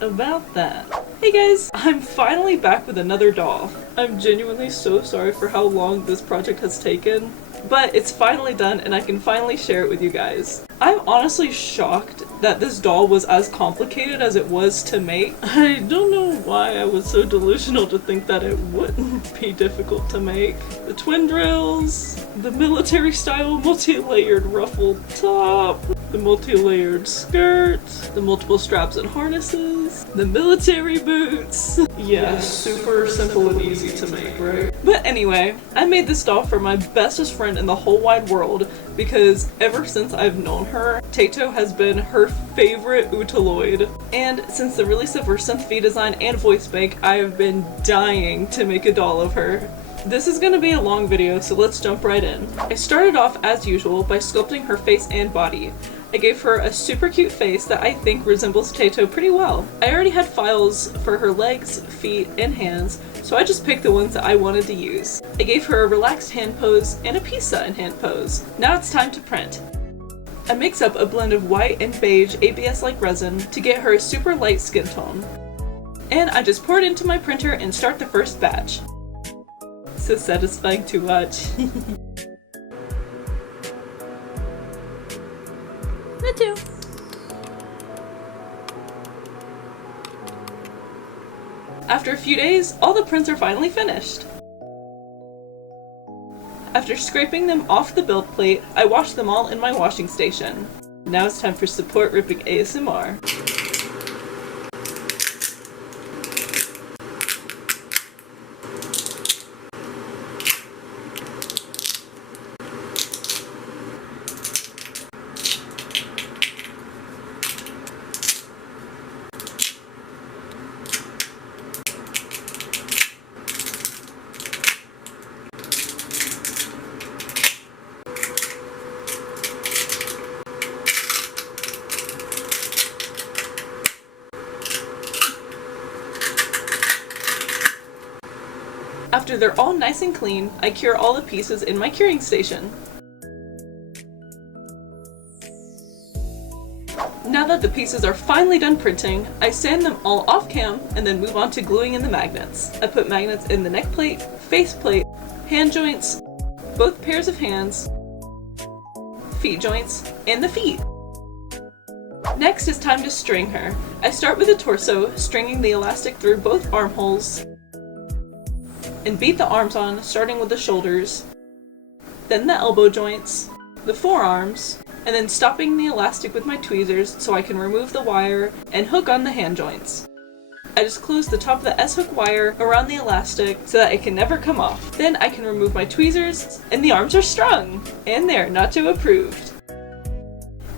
About that. Hey guys, I'm finally back with another doll. I'm genuinely so sorry for how long this project has taken, but it's finally done and I can finally share it with you guys. I'm honestly shocked that this doll was as complicated as it was to make. I don't know why I was so delusional to think that it wouldn't be difficult to make. The twin drills, the military style multi-layered ruffled top, the multi-layered skirt, the multiple straps and harnesses, the military boots. Yeah, super simple and easy to make, right? But anyway, I made this doll for my bestest friend in the whole wide world because ever since I've known her, Teto has been her favorite Utaloid. And since the release of her synth V design and voice bank, I have been dying to make a doll of her. This is gonna be a long video, so let's jump right in. I started off as usual by sculpting her face and body. I gave her a super cute face that I think resembles Teto pretty well. I already had files for her legs, feet, and hands, so I just picked the ones that I wanted to use. I gave her a relaxed hand pose and a peace sign hand pose. Now it's time to print. I mix up a blend of white and beige ABS-like resin to get her a super light skin tone. And I just pour it into my printer and start the first batch. So satisfying to watch. Me too. After a few days, all the prints are finally finished. After scraping them off the build plate, I washed them all in my washing station. Now it's time for support ripping ASMR. After they're all nice and clean, I cure all the pieces in my curing station. Now that the pieces are finally done printing, I sand them all off cam and then move on to gluing in the magnets. I put magnets in the neck plate, face plate, hand joints, both pairs of hands, feet joints, and the feet. Next it's time to string her. I start with the torso, stringing the elastic through both armholes, and beat the arms on, starting with the shoulders, then the elbow joints, the forearms, and then stopping the elastic with my tweezers so I can remove the wire and hook on the hand joints. I just close the top of the S-hook wire around the elastic so that it can never come off. Then I can remove my tweezers and the arms are strung! And they're not too approved.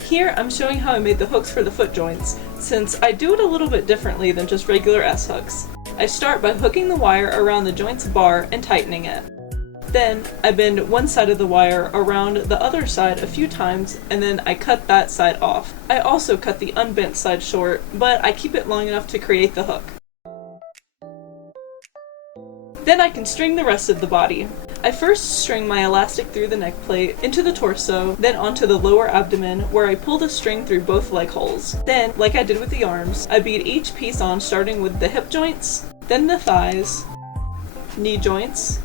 Here I'm showing how I made the hooks for the foot joints, since I do it a little bit differently than just regular S-hooks. I start by hooking the wire around the joint's bar and tightening it. Then I bend one side of the wire around the other side a few times and then I cut that side off. I also cut the unbent side short, but I keep it long enough to create the hook. Then I can string the rest of the body. I first string my elastic through the neck plate, into the torso, then onto the lower abdomen where I pull the string through both leg holes. Then, like I did with the arms, I bead each piece on starting with the hip joints, then the thighs, knee joints,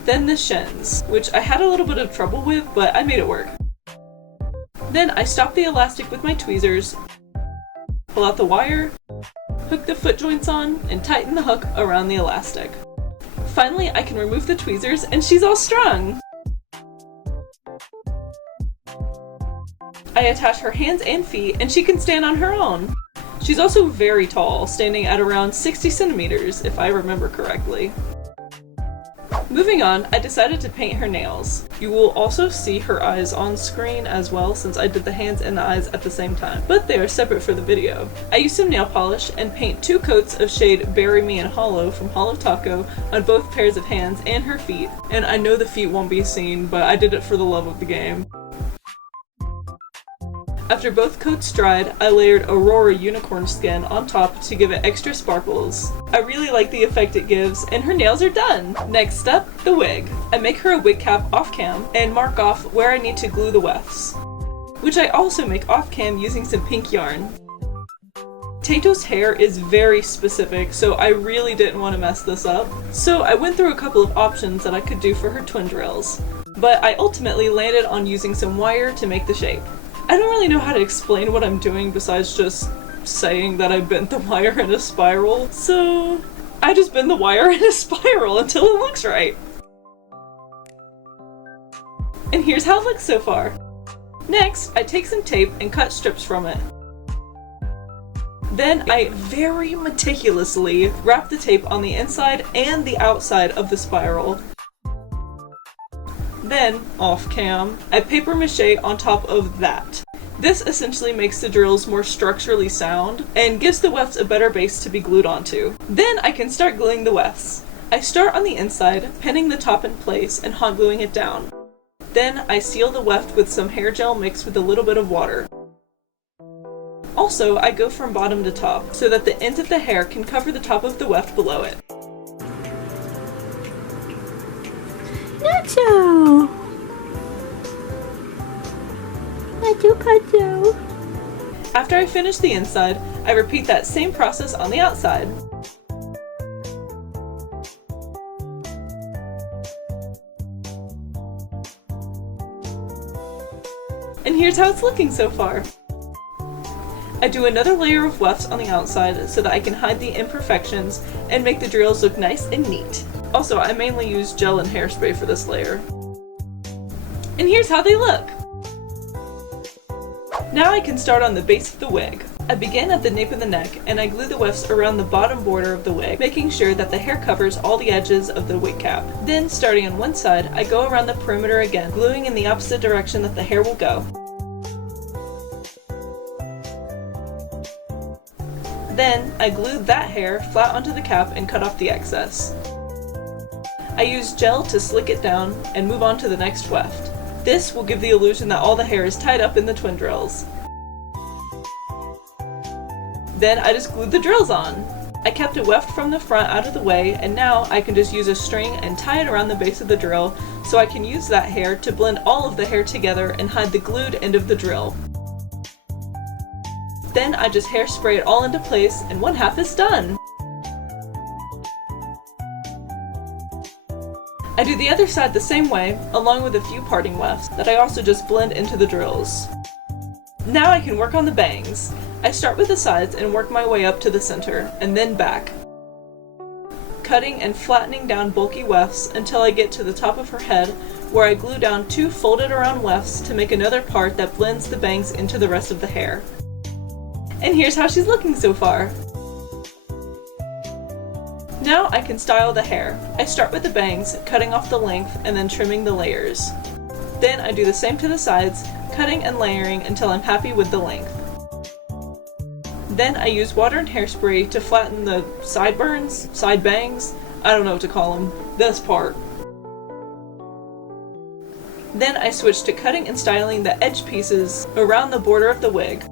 then the shins, which I had a little bit of trouble with, but I made it work. Then I stop the elastic with my tweezers, pull out the wire, hook the foot joints on, and tighten the hook around the elastic. Finally, I can remove the tweezers and she's all strung! I attach her hands and feet and she can stand on her own. She's also very tall, standing at around 60 centimeters, if I remember correctly. Moving on, I decided to paint her nails. You will also see her eyes on screen as well since I did the hands and the eyes at the same time, but they are separate for the video. I used some nail polish and paint 2 coats of shade Bury Me in Hollow from Hollow Taco on both pairs of hands and her feet. And I know the feet won't be seen, but I did it for the love of the game. After both coats dried, I layered Aurora unicorn skin on top to give it extra sparkles. I really like the effect it gives, and her nails are done! Next up, the wig. I make her a wig cap off cam and mark off where I need to glue the wefts, which I also make off cam using some pink yarn. Teto's hair is very specific, so I really didn't want to mess this up. So I went through a couple of options that I could do for her twin drills, but I ultimately landed on using some wire to make the shape. I don't really know how to explain what I'm doing besides just saying that I bent the wire in a spiral, so I just bend the wire in a spiral until it looks right. And here's how it looks so far. Next, I take some tape and cut strips from it. Then I very meticulously wrap the tape on the inside and the outside of the spiral. Then, off cam, I paper mache on top of that. This essentially makes the drills more structurally sound and gives the wefts a better base to be glued onto. Then I can start gluing the wefts. I start on the inside, pinning the top in place and hot gluing it down. Then I seal the weft with some hair gel mixed with a little bit of water. Also, I go from bottom to top so that the ends of the hair can cover the top of the weft below it. Nacho! Nacho. After I finish the inside, I repeat that same process on the outside. And here's how it's looking so far. I do another layer of wefts on the outside so that I can hide the imperfections and make the drills look nice and neat. Also, I mainly use gel and hairspray for this layer. And here's how they look! Now I can start on the base of the wig. I begin at the nape of the neck and I glue the wefts around the bottom border of the wig, making sure that the hair covers all the edges of the wig cap. Then, starting on one side, I go around the perimeter again, gluing in the opposite direction that the hair will go. Then, I glue that hair flat onto the cap and cut off the excess. I use gel to slick it down and move on to the next weft. This will give the illusion that all the hair is tied up in the twin drills. Then I just glued the drills on. I kept a weft from the front out of the way, and now I can just use a string and tie it around the base of the drill so I can use that hair to blend all of the hair together and hide the glued end of the drill. Then I just hairspray it all into place and one half is done! I do the other side the same way, along with a few parting wefts that I also just blend into the drills. Now I can work on the bangs. I start with the sides and work my way up to the center, and then back, cutting and flattening down bulky wefts until I get to the top of her head, where I glue down 2 folded around wefts to make another part that blends the bangs into the rest of the hair. And here's how she's looking so far! Now I can style the hair. I start with the bangs, cutting off the length and then trimming the layers. Then I do the same to the sides, cutting and layering until I'm happy with the length. Then I use water and hairspray to flatten the sideburns, side bangs, I don't know what to call them, this part. Then I switch to cutting and styling the edge pieces around the border of the wig.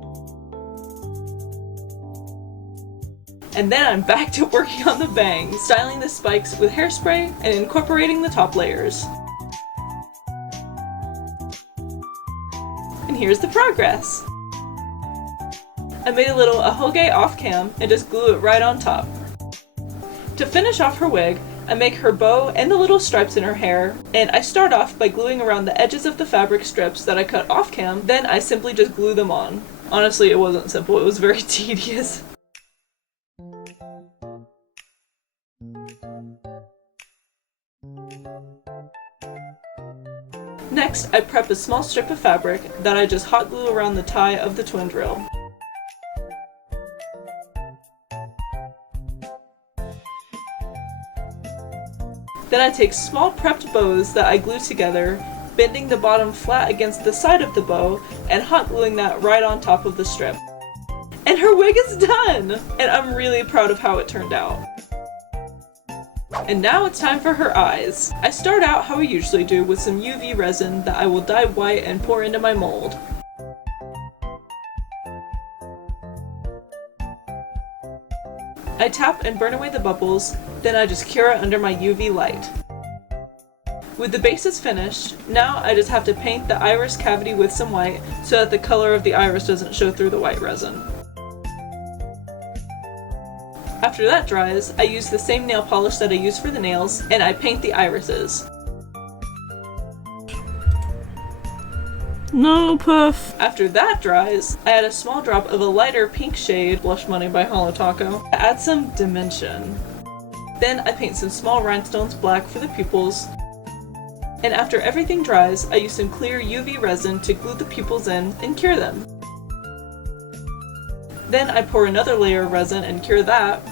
And then I'm back to working on the bangs, styling the spikes with hairspray and incorporating the top layers. And here's the progress! I made a little ahoge off cam and just glue it right on top. To finish off her wig, I make her bow and the little stripes in her hair, and I start off by gluing around the edges of the fabric strips that I cut off cam, then I simply just glue them on. Honestly, it wasn't simple, it was very tedious. Next, I prep a small strip of fabric that I just hot glue around the tie of the twin drill. Then I take small prepped bows that I glue together, bending the bottom flat against the side of the bow and hot gluing that right on top of the strip. And her wig is done! And I'm really proud of how it turned out. And now it's time for her eyes. I start out how I usually do with some UV resin that I will dye white and pour into my mold. I tap and burn away the bubbles, then I just cure it under my UV light. With the bases finished, now I just have to paint the iris cavity with some white so that the color of the iris doesn't show through the white resin. After that dries, I use the same nail polish that I use for the nails, and I paint the irises. No, Puff. After that dries, I add a small drop of a lighter pink shade, Blush Money by Hollow Taco, to add some dimension. Then I paint some small rhinestones black for the pupils. And after everything dries, I use some clear UV resin to glue the pupils in and cure them. Then I pour another layer of resin and cure that.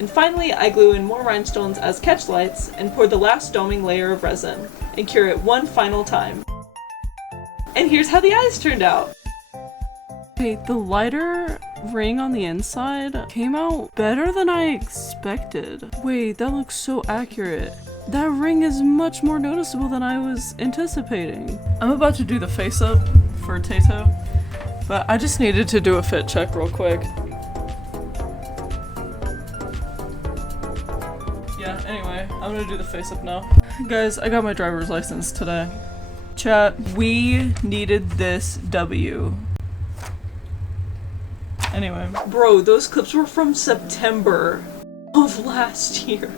And finally, I glue in more rhinestones as catch lights and pour the last doming layer of resin and cure it one final time. And here's how the eyes turned out! Wait, the lighter ring on the inside came out better than I expected. Wait, that looks so accurate. That ring is much more noticeable than I was anticipating. I'm about to do the face up for Teto, but I just needed to do a fit check real quick. Yeah, anyway, I'm gonna do the face up now. Guys, I got my driver's license today. Chat, we needed this W. Anyway. Bro, those clips were from September of last year.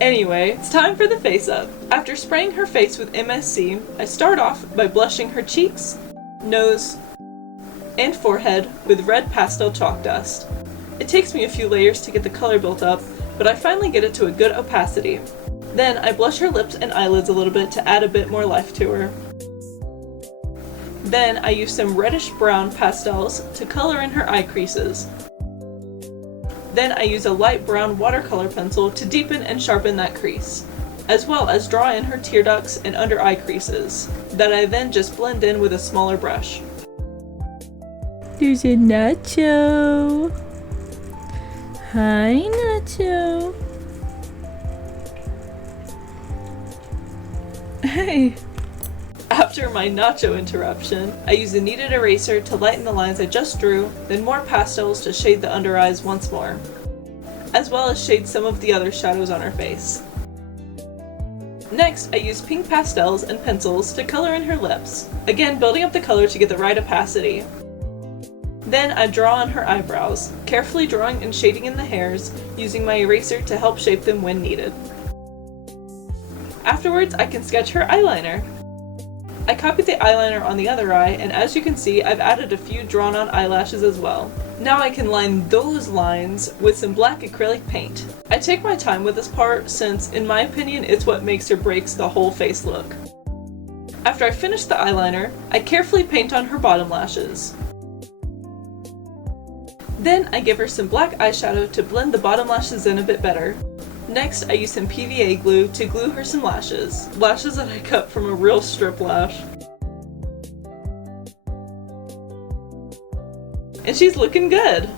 Anyway, it's time for the face up. After spraying her face with MSC, I start off by blushing her cheeks, nose, and forehead with red pastel chalk dust. It takes me a few layers to get the color built up, but I finally get it to a good opacity. Then I blush her lips and eyelids a little bit to add a bit more life to her. Then I use some reddish brown pastels to color in her eye creases. Then I use a light brown watercolor pencil to deepen and sharpen that crease, as well as draw in her tear ducts and under eye creases, that I then just blend in with a smaller brush. There's a Nacho. Hi, Nacho. Hey. After my nacho interruption, I use a kneaded eraser to lighten the lines I just drew, then more pastels to shade the under eyes once more, as well as shade some of the other shadows on her face. Next, I use pink pastels and pencils to color in her lips, again building up the color to get the right opacity. Then I draw on her eyebrows, carefully drawing and shading in the hairs, using my eraser to help shape them when needed. Afterwards, I can sketch her eyeliner. I copied the eyeliner on the other eye, and as you can see, I've added a few drawn-on eyelashes as well. Now I can line those lines with some black acrylic paint. I take my time with this part since, in my opinion, it's what makes or breaks the whole face look. After I finish the eyeliner, I carefully paint on her bottom lashes. Then I give her some black eyeshadow to blend the bottom lashes in a bit better. Next, I use some PVA glue to glue her some lashes. Lashes that I cut from a real strip lash. And she's looking good!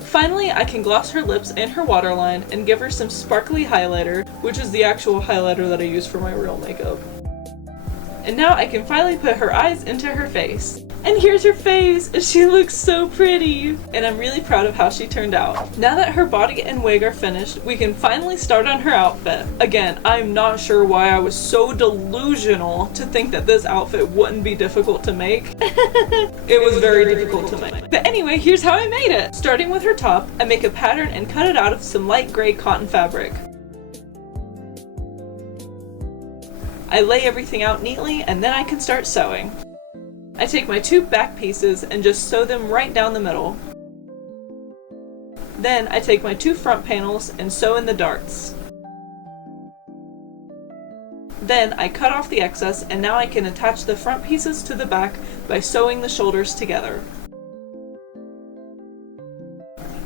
Finally, I can gloss her lips and her waterline and give her some sparkly highlighter, which is the actual highlighter that I use for my real makeup. And now I can finally put her eyes into her face. And here's her face! She looks so pretty! And I'm really proud of how she turned out. Now that her body and wig are finished, we can finally start on her outfit. Again, I'm not sure why I was so delusional to think that this outfit wouldn't be difficult to make. It was very difficult to make. But anyway, here's how I made it! Starting with her top, I make a pattern and cut it out of some light gray cotton fabric. I lay everything out neatly and then I can start sewing. I take my two back pieces and just sew them right down the middle. Then I take my two front panels and sew in the darts. Then I cut off the excess and now I can attach the front pieces to the back by sewing the shoulders together.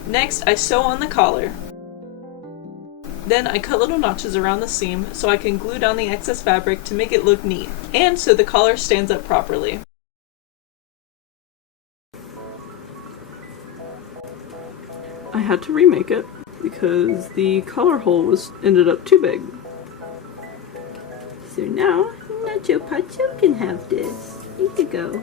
Next, I sew on the collar. Then I cut little notches around the seam so I can glue down the excess fabric to make it look neat, and so the collar stands up properly. I had to remake it because the collar hole ended up too big. So now, Nacho Pacho can have this. Here you go.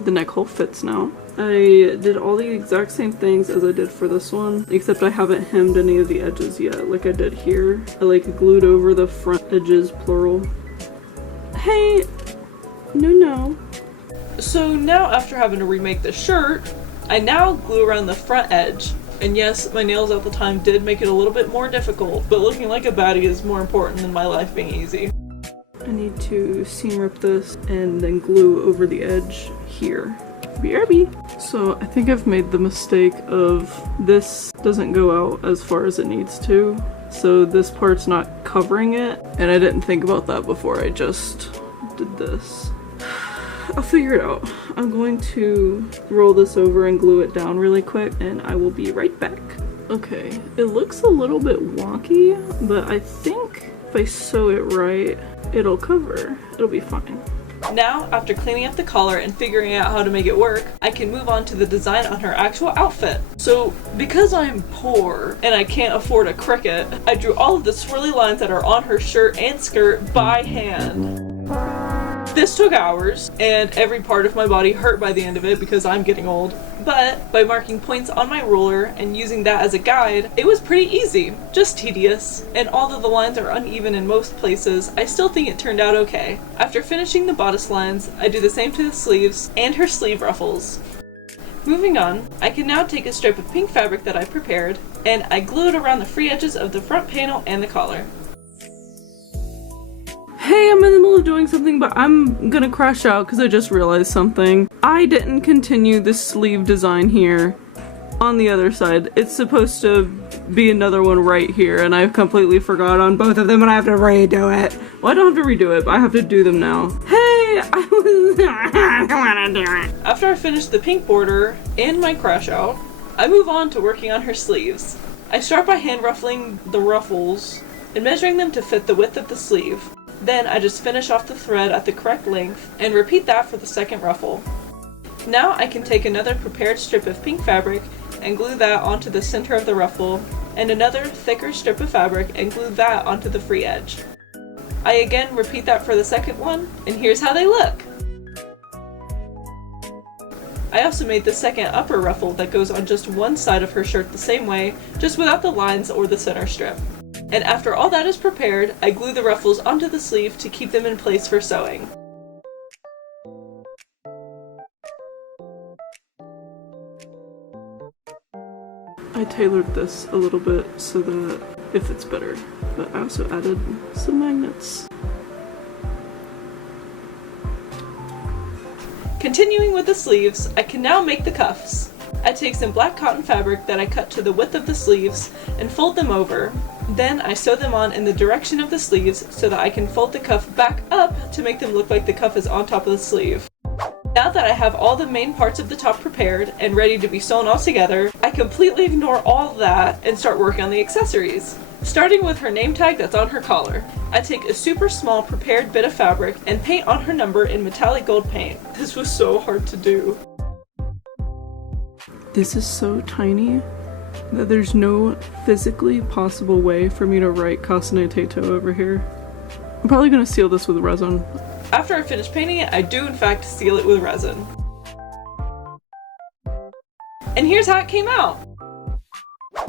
The neck hole fits now. I did all the exact same things as I did for this one, except I haven't hemmed any of the edges yet, like I did here. I glued over the front edges, plural. Hey! No. So now after having to remake the shirt, I now glue around the front edge. And yes, my nails at the time did make it a little bit more difficult, but looking like a baddie is more important than my life being easy. I need to seam rip this and then glue over the edge here. BRB! So I think I've made the mistake of this doesn't go out as far as it needs to. So this part's not covering it, and I didn't think about that before I just did this. I'll figure it out. I'm going to roll this over and glue it down really quick, and I will be right back. Okay, it looks a little bit wonky, but I think if I sew it right, it'll cover. It'll be fine. Now, after cleaning up the collar and figuring out how to make it work, I can move on to the design on her actual outfit. So, because I'm poor and I can't afford a Cricut, I drew all of the swirly lines that are on her shirt and skirt by hand. This took hours, and every part of my body hurt by the end of it because I'm getting old. But by marking points on my ruler and using that as a guide, it was pretty easy, just tedious. And although the lines are uneven in most places, I still think it turned out okay. After finishing the bodice lines, I do the same to the sleeves and her sleeve ruffles. Moving on, I can now take a strip of pink fabric that I prepared, and I glue it around the free edges of the front panel and the collar. Hey, I'm in the middle of doing something, but I'm gonna crash out because I just realized something. I didn't continue the sleeve design here on the other side. It's supposed to be another one right here, and I've completely forgot on both of them and I have to redo it. Well, I don't have to redo it, but I have to do them now. Hey, I wanna do it. After I finish the pink border and my crash out, I move on to working on her sleeves. I start by hand ruffling the ruffles and measuring them to fit the width of the sleeve. Then I just finish off the thread at the correct length and repeat that for the second ruffle. Now I can take another prepared strip of pink fabric and glue that onto the center of the ruffle, and another thicker strip of fabric and glue that onto the free edge. I again repeat that for the second one, and here's how they look! I also made the second upper ruffle that goes on just one side of her shirt the same way, just without the lines or the center strip. And after all that is prepared, I glue the ruffles onto the sleeve to keep them in place for sewing. I tailored this a little bit so that it fits better, but I also added some magnets. Continuing with the sleeves, I can now make the cuffs. I take some black cotton fabric that I cut to the width of the sleeves and fold them over. Then I sew them on in the direction of the sleeves so that I can fold the cuff back up to make them look like the cuff is on top of the sleeve. Now that I have all the main parts of the top prepared and ready to be sewn all together, I completely ignore all of that and start working on the accessories. Starting with her name tag that's on her collar. I take a super small prepared bit of fabric and paint on her number in metallic gold paint. This was so hard to do. This is so tiny that there's no physically possible way for me to write KASANE TETO over here. I'm probably gonna seal this with resin. After I finish painting it, I do in fact seal it with resin. And here's how it came out!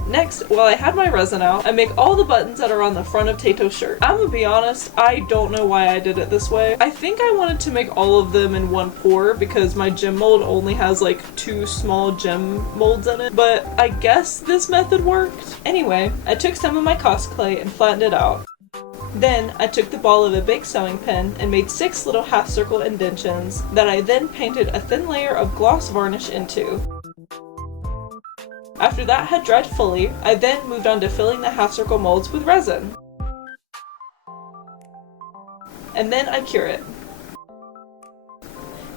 Next, while I had my resin out, I make all the buttons that are on the front of Teto's shirt. I'm gonna be honest, I don't know why I did it this way. I think I wanted to make all of them in one pour because my gem mold only has like 2 small gem molds in it, but I guess this method worked. Anyway, I took some of my cosplay and flattened it out. Then I took the ball of a big sewing pin and made 6 little half circle indentions that I then painted a thin layer of gloss varnish into. After that had dried fully, I then moved on to filling the half circle molds with resin. And then I cure it.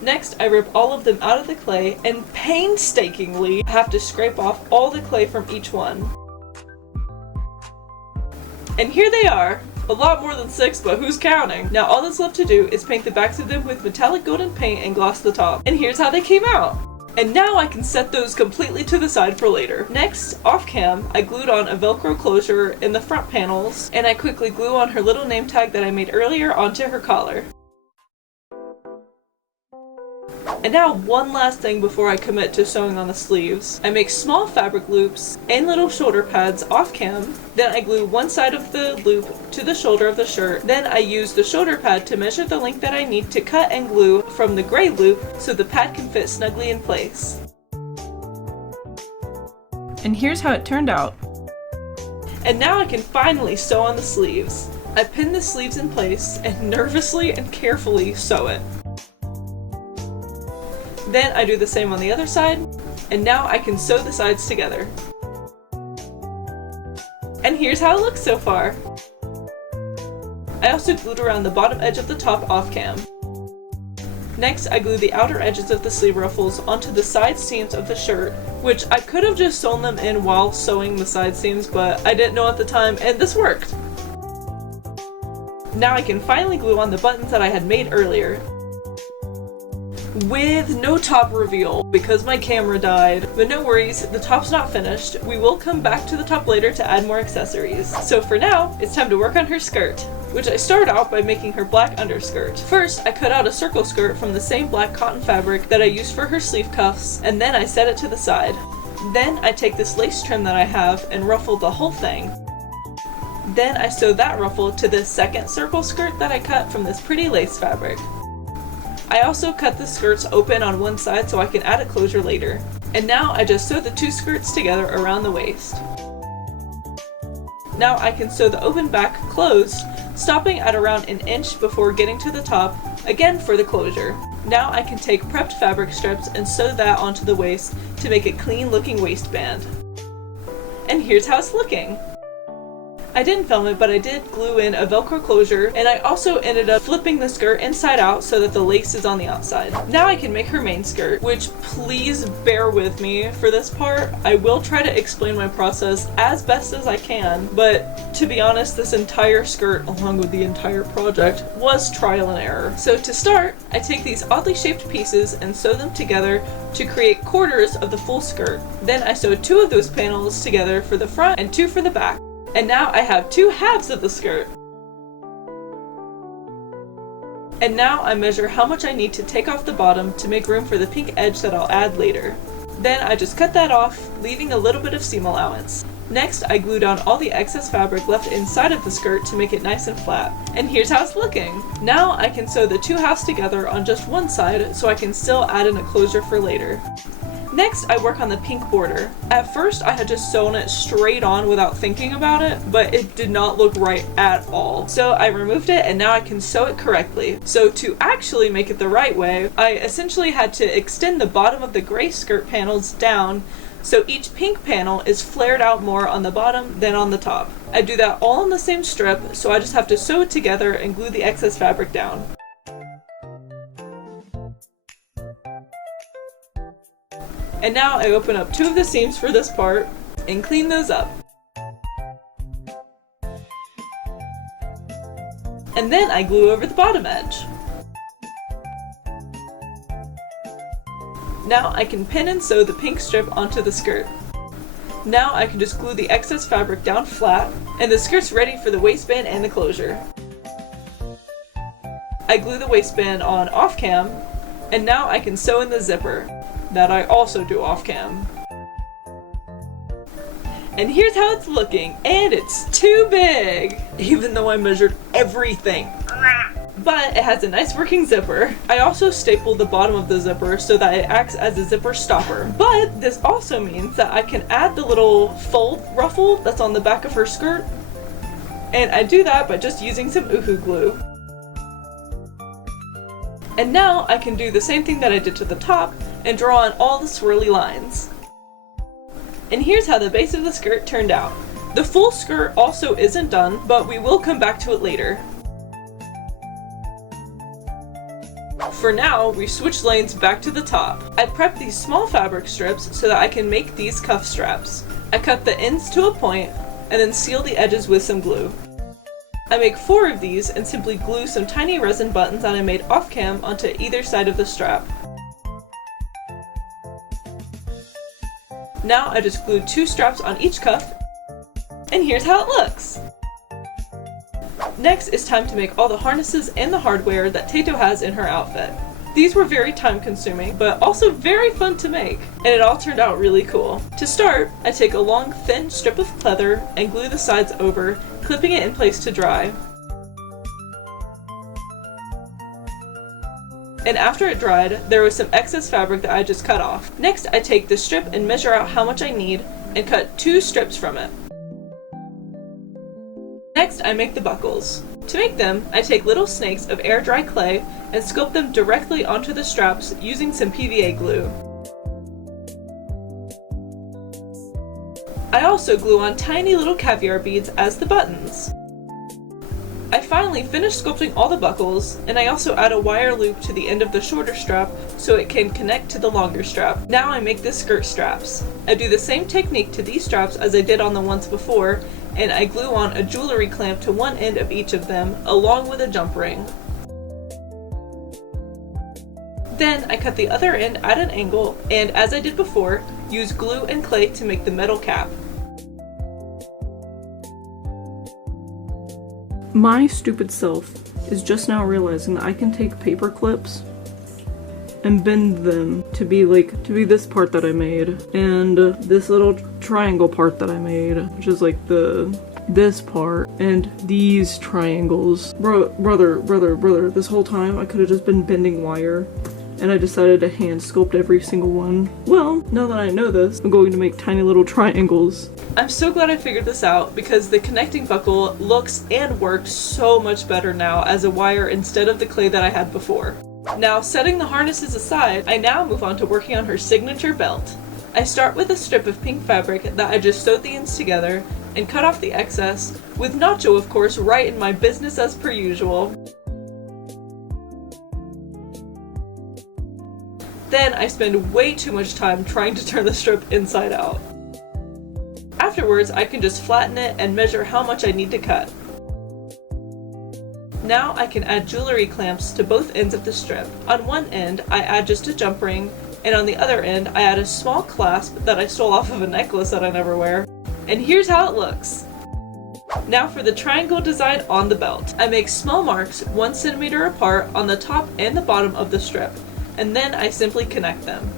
Next, I rip all of them out of the clay and painstakingly have to scrape off all the clay from each one. And here they are! A lot more than 6, but who's counting? Now all that's left to do is paint the backs of them with metallic golden paint and gloss the top. And here's how they came out! And now I can set those completely to the side for later. Next, off cam, I glued on a Velcro closure in the front panels, and I quickly glue on her little name tag that I made earlier onto her collar. And now one last thing before I commit to sewing on the sleeves. I make small fabric loops and little shoulder pads off cam. Then I glue one side of the loop to the shoulder of the shirt. Then I use the shoulder pad to measure the length that I need to cut and glue from the gray loop so the pad can fit snugly in place. And here's how it turned out. And now I can finally sew on the sleeves. I pin the sleeves in place and nervously and carefully sew it. Then I do the same on the other side, and now I can sew the sides together. And here's how it looks so far. I also glued around the bottom edge of the top off cam. Next, I glue the outer edges of the sleeve ruffles onto the side seams of the shirt, which I could have just sewn them in while sewing the side seams, but I didn't know at the time, and this worked. Now I can finally glue on the buttons that I had made earlier. With no top reveal because my camera died, but no worries, the top's not finished. We will come back to the top later to add more accessories. So for now, it's time to work on her skirt, which I start out by making her black underskirt. First, I cut out a circle skirt from the same black cotton fabric that I used for her sleeve cuffs, and then I set it to the side. Then I take this lace trim that I have and ruffle the whole thing. Then I sew that ruffle to the second circle skirt that I cut from this pretty lace fabric. I also cut the skirts open on one side so I can add a closure later. And now I just sew the two skirts together around the waist. Now I can sew the open back closed, stopping at around an inch before getting to the top, again for the closure. Now I can take prepped fabric strips and sew that onto the waist to make a clean looking waistband. And here's how it's looking. I didn't film it, but I did glue in a Velcro closure, and I also ended up flipping the skirt inside out so that the lace is on the outside. Now I can make her main skirt, which please bear with me for this part. I will try to explain my process as best as I can, but to be honest, this entire skirt, along with the entire project, was trial and error. So to start, I take these oddly shaped pieces and sew them together to create quarters of the full skirt. Then I sew two of those panels together for the front and two for the back. And now I have two halves of the skirt. And now I measure how much I need to take off the bottom to make room for the pink edge that I'll add later. Then I just cut that off, leaving a little bit of seam allowance. Next, I glue down all the excess fabric left inside of the skirt to make it nice and flat. And here's how it's looking. Now I can sew the two halves together on just one side so I can still add in a closure for later. Next, I work on the pink border. At first, I had just sewn it straight on without thinking about it, but it did not look right at all. So I removed it and now I can sew it correctly. So to actually make it the right way, I essentially had to extend the bottom of the gray skirt panels down so each pink panel is flared out more on the bottom than on the top. I do that all on the same strip, so I just have to sew it together and glue the excess fabric down. And now I open up two of the seams for this part and clean those up. And then I glue over the bottom edge. Now I can pin and sew the pink strip onto the skirt. Now I can just glue the excess fabric down flat, and the skirt's ready for the waistband and the closure. I glue the waistband on off cam, and now I can sew in the zipper. That I also do off cam. And here's how it's looking, and it's too big, even though I measured everything. But it has a nice working zipper. I also stapled the bottom of the zipper so that it acts as a zipper stopper. But this also means that I can add the little fold ruffle that's on the back of her skirt, and I do that by just using some Uhu glue. And now I can do the same thing that I did to the top and draw on all the swirly lines. And here's how the base of the skirt turned out. The full skirt also isn't done, but we will come back to it later. For now, we switch lanes back to the top. I prepped these small fabric strips so that I can make these cuff straps. I cut the ends to a point and then seal the edges with some glue. I make 4 of these and simply glue some tiny resin buttons that I made off cam onto either side of the strap. Now I just glued 2 straps on each cuff, and here's how it looks! Next, it's time to make all the harnesses and the hardware that Teto has in her outfit. These were very time consuming, but also very fun to make, and it all turned out really cool. To start, I take a long thin strip of pleather and glue the sides over, clipping it in place to dry. And after it dried, there was some excess fabric that I just cut off. Next, I take the strip and measure out how much I need and cut 2 strips from it. Next, I make the buckles. To make them, I take little snakes of air-dry clay and sculpt them directly onto the straps using some PVA glue. I also glue on tiny little caviar beads as the buttons. I finally finish sculpting all the buckles, and I also add a wire loop to the end of the shorter strap so it can connect to the longer strap. Now I make the skirt straps. I do the same technique to these straps as I did on the ones before, and I glue on a jewelry clamp to one end of each of them, along with a jump ring. Then I cut the other end at an angle, and as I did before, use glue and clay to make the metal cap. My stupid self is just now realizing that I can take paper clips and bend them to be this part that I made, and this little triangle part that I made, which is like this part, and these triangles. Brother, this whole time I could have just been bending wire, and I decided to hand sculpt every single one. Well, now that I know this, I'm going to make tiny little triangles. I'm so glad I figured this out because the connecting buckle looks and works so much better now as a wire instead of the clay that I had before. Now, setting the harnesses aside, I now move on to working on her signature belt. I start with a strip of pink fabric that I just sewed the ends together and cut off the excess, with Nacho of course right in my business as per usual. Then I spend way too much time trying to turn the strip inside out. Afterwards, I can just flatten it and measure how much I need to cut. Now I can add jewelry clamps to both ends of the strip. On one end, I add just a jump ring, and on the other end, I add a small clasp that I stole off of a necklace that I never wear. And here's how it looks. Now for the triangle design on the belt. I make small marks 1 centimeter apart on the top and the bottom of the strip, and then I simply connect them.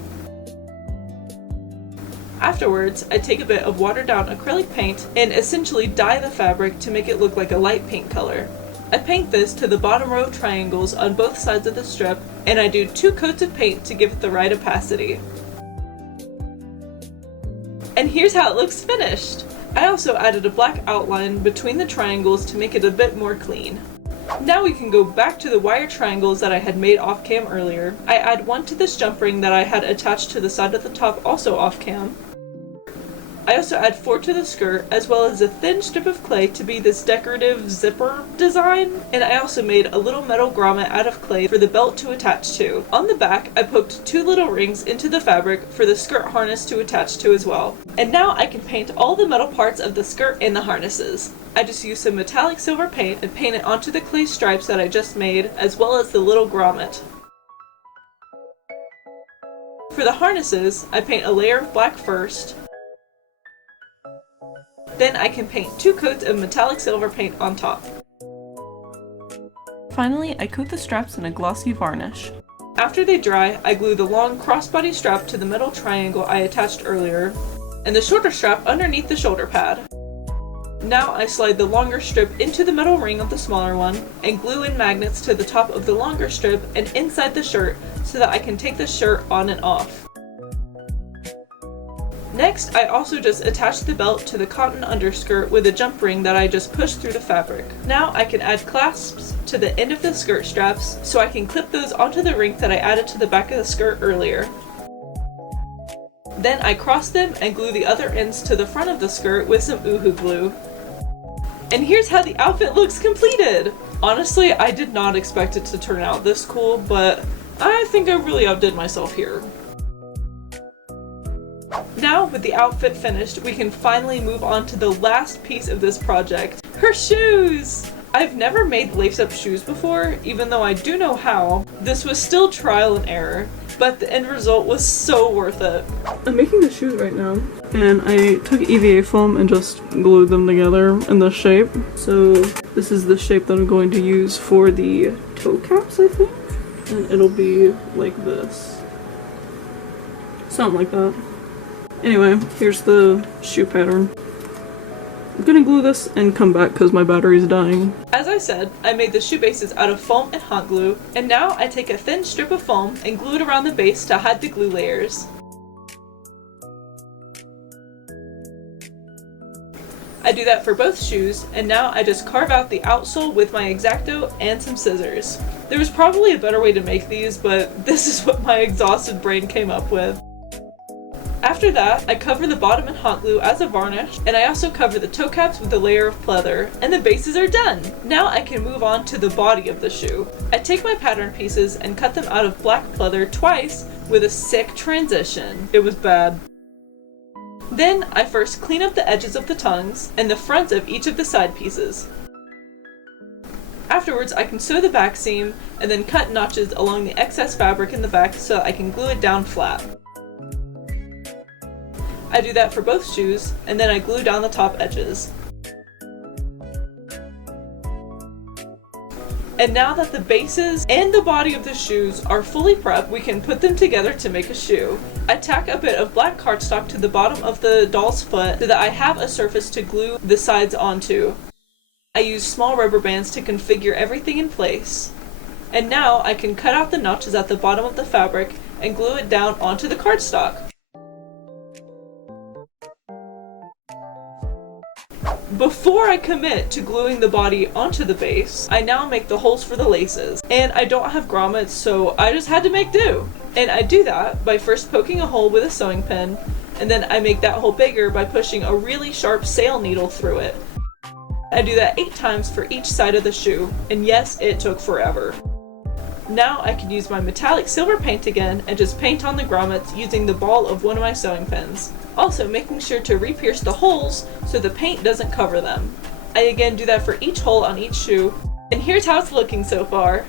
Afterwards, I take a bit of watered down acrylic paint and essentially dye the fabric to make it look like a light pink color. I paint this to the bottom row of triangles on both sides of the strip, and I do 2 coats of paint to give it the right opacity. And here's how it looks finished! I also added a black outline between the triangles to make it a bit more clean. Now we can go back to the wire triangles that I had made off cam earlier. I add one to this jump ring that I had attached to the side of the top, also off cam. I also add 4 to the skirt, as well as a thin strip of clay to be this decorative zipper design, and I also made a little metal grommet out of clay for the belt to attach to. On the back, I poked 2 little rings into the fabric for the skirt harness to attach to as well. And now I can paint all the metal parts of the skirt and the harnesses. I just use some metallic silver paint and paint it onto the clay stripes that I just made, as well as the little grommet. For the harnesses, I paint a layer of black first. Then I can paint 2 coats of metallic silver paint on top. Finally, I coat the straps in a glossy varnish. After they dry, I glue the long crossbody strap to the metal triangle I attached earlier, and the shorter strap underneath the shoulder pad. Now I slide the longer strip into the metal ring of the smaller one, and glue in magnets to the top of the longer strip and inside the shirt so that I can take the shirt on and off. Next, I also just attach the belt to the cotton underskirt with a jump ring that I just pushed through the fabric. Now I can add clasps to the end of the skirt straps so I can clip those onto the ring that I added to the back of the skirt earlier. Then I cross them and glue the other ends to the front of the skirt with some Uhu glue. And here's how the outfit looks completed! Honestly, I did not expect it to turn out this cool, but I think I really outdid myself here. Now, with the outfit finished, we can finally move on to the last piece of this project, her shoes! I've never made lace-up shoes before, even though I do know how. This was still trial and error, but the end result was so worth it. I'm making the shoes right now, and I took EVA foam and just glued them together in this shape. So this is the shape that I'm going to use for the toe caps, I think. and it'll be like this. Something like that. Anyway, here's the shoe pattern. I'm gonna glue this and come back because my battery's dying. As I said, I made the shoe bases out of foam and hot glue, and now I take a thin strip of foam and glue it around the base to hide the glue layers. I do that for both shoes, and now I just carve out the outsole with my X-Acto and some scissors. There was probably a better way to make these, but this is what my exhausted brain came up with. After that, I cover the bottom in hot glue as a varnish, and I also cover the toe caps with a layer of pleather, and the bases are done! Now I can move on to the body of the shoe. I take my pattern pieces and cut them out of black pleather twice with a sick transition. It was bad. Then I first clean up the edges of the tongues and the fronts of each of the side pieces. Afterwards, I can sew the back seam and then cut notches along the excess fabric in the back so I can glue it down flat. I do that for both shoes, and then I glue down the top edges. And now that the bases and the body of the shoes are fully prepped, we can put them together to make a shoe. I tack a bit of black cardstock to the bottom of the doll's foot so that I have a surface to glue the sides onto. I use small rubber bands to configure everything in place. And now I can cut out the notches at the bottom of the fabric and glue it down onto the cardstock. Before I commit to gluing the body onto the base, I now make the holes for the laces. And I don't have grommets, so I just had to make do. And I do that by first poking a hole with a sewing pin, and then I make that hole bigger by pushing a really sharp sail needle through it. I do that 8 times for each side of the shoe, and yes, it took forever. Now I can use my metallic silver paint again and just paint on the grommets using the ball of one of my sewing pins. Also making sure to re-pierce the holes so the paint doesn't cover them. I again do that for each hole on each shoe, and here's how it's looking so far.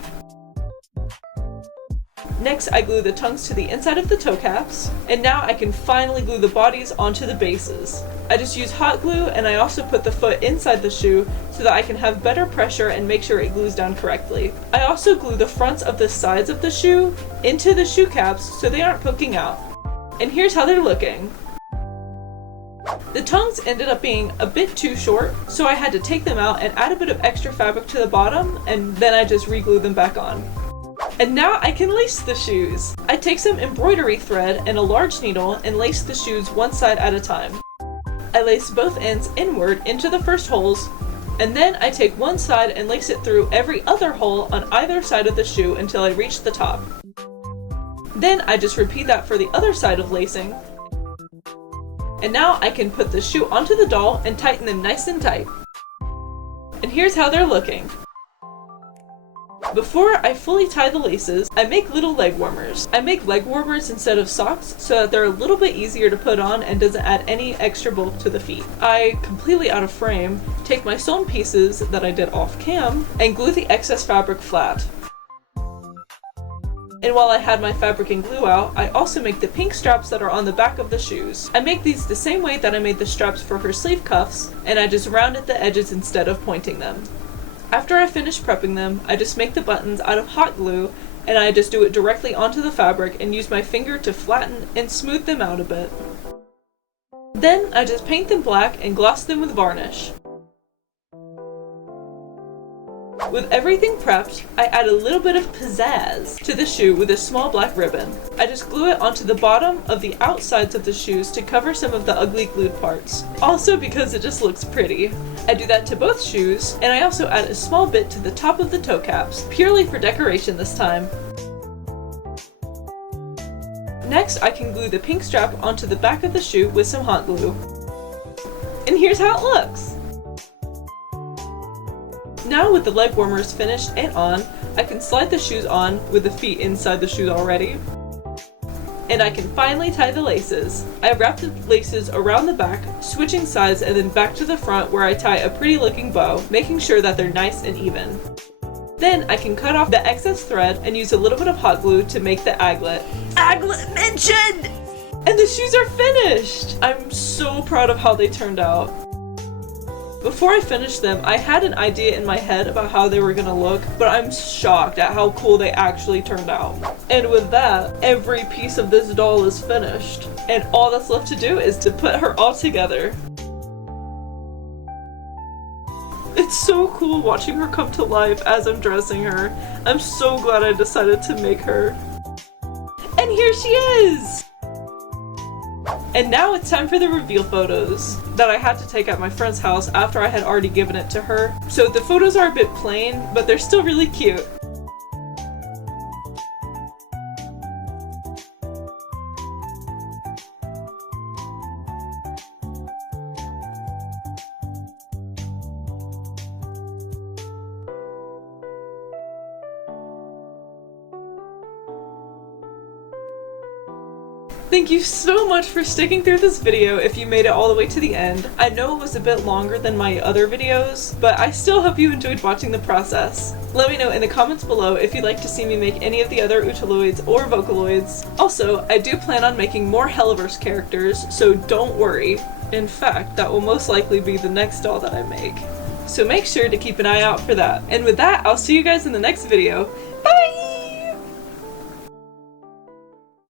Next, I glue the tongues to the inside of the toe caps, and now I can finally glue the bodies onto the bases. I just use hot glue, and I also put the foot inside the shoe so that I can have better pressure and make sure it glues down correctly. I also glue the fronts of the sides of the shoe into the shoe caps so they aren't poking out. And here's how they're looking. The tongues ended up being a bit too short, so I had to take them out and add a bit of extra fabric to the bottom, and then I just re-glue them back on. And now I can lace the shoes! I take some embroidery thread and a large needle and lace the shoes one side at a time. I lace both ends inward into the first holes, and then I take one side and lace it through every other hole on either side of the shoe until I reach the top. Then I just repeat that for the other side of lacing. And now I can put the shoe onto the doll and tighten them nice and tight. And here's how they're looking. Before I fully tie the laces, I make little leg warmers. I make leg warmers instead of socks so that they're a little bit easier to put on and doesn't add any extra bulk to the feet. I, completely out of frame, take my sewn pieces that I did off cam and glue the excess fabric flat. And while I had my fabric and glue out, I also make the pink straps that are on the back of the shoes. I make these the same way that I made the straps for her sleeve cuffs, and I just rounded the edges instead of pointing them. After I finish prepping them, I just make the buttons out of hot glue, and I just do it directly onto the fabric and use my finger to flatten and smooth them out a bit. Then I just paint them black and gloss them with varnish. With everything prepped, I add a little bit of pizzazz to the shoe with a small black ribbon. I just glue it onto the bottom of the outsides of the shoes to cover some of the ugly glued parts. Also because it just looks pretty. I do that to both shoes, and I also add a small bit to the top of the toe caps, purely for decoration this time. Next, I can glue the pink strap onto the back of the shoe with some hot glue. And here's how it looks! Now with the leg warmers finished and on, I can slide the shoes on with the feet inside the shoes already. And I can finally tie the laces. I wrap the laces around the back, switching sides and then back to the front where I tie a pretty looking bow, making sure that they're nice and even. Then I can cut off the excess thread and use a little bit of hot glue to make the aglet. Aglet mentioned! And the shoes are finished! I'm so proud of how they turned out. Before I finished them, I had an idea in my head about how they were gonna look, but I'm shocked at how cool they actually turned out. And with that, every piece of this doll is finished, and all that's left to do is to put her all together. It's so cool watching her come to life as I'm dressing her. I'm so glad I decided to make her. And here she is! And now it's time for the reveal photos that I had to take at my friend's house after I had already given it to her. So the photos are a bit plain, but they're still really cute. Thank you so much for sticking through this video if you made it all the way to the end. I know it was a bit longer than my other videos, but I still hope you enjoyed watching the process. Let me know in the comments below if you'd like to see me make any of the other Utiloids or Vocaloids. Also, I do plan on making more Helliverse characters, so don't worry. In fact, that will most likely be the next doll that I make. So make sure to keep an eye out for that. And with that, I'll see you guys in the next video. Bye!